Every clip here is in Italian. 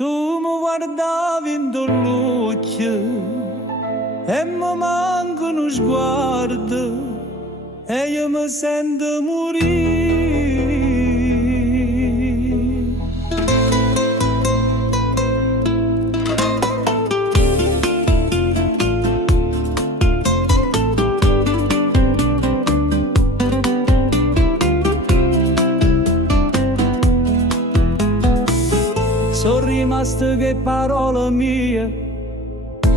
Tu mi guardavi in l'occhio e mi manca uno sguardo e io mi sento morire. Sono rimaste che parole mie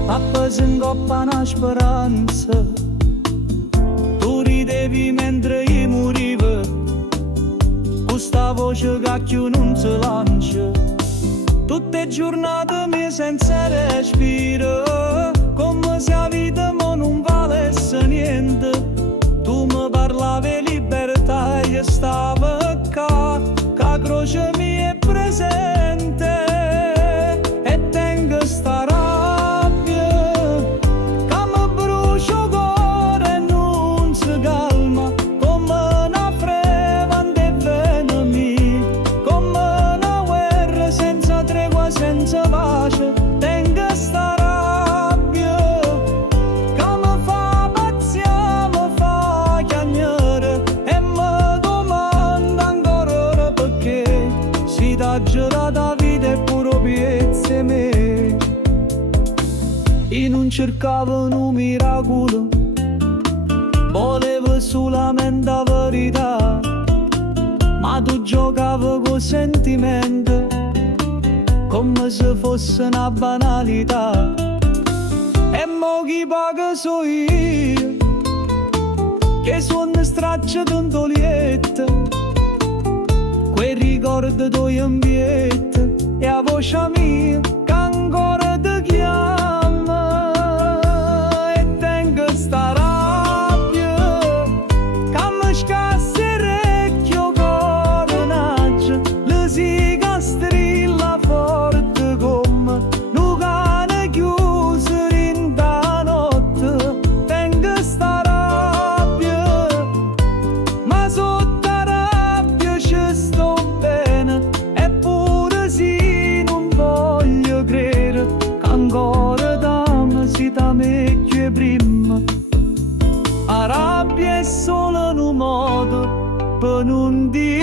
appese in coppa una speranza. Tu ridevi mentre io morivo, questa voce che più non si lancia. Tutte giornate mie senza respiro, come se la vita mo non valesse niente. Tu mi parlavi libertà e io stavo qua, che la croce mia è presente. E tengo sta rabbia che mi brucia il cuore e non si calma, come una frevante vena mia, come una guerra senza tregua, senza pace. Tengo sta rabbia che mi fa pazzia, mi fa chiagnare e mi domanda ancora ora perché si dà girata vita e pure piezze me. Io non cercavo un miracolo, volevo solamente la verità, ma tu giocavi con sentimento come se fosse una banalità. E mo chi paga so io, che suona straccia tanto lieta, quei ricordi tuoi ambiente e la voce mia che ancora ti chiama. E tengo sta rabbia che mi scassa il recchio coronaccio, le si castrilla forte come un cane chiuso in da notte. Tengo sta rabbia, ma sotto la rabbia ci sto bene, eppure sì non voglio credere che ancora t'amo si da me che prima. La rabbia è solo un modo per non dirmi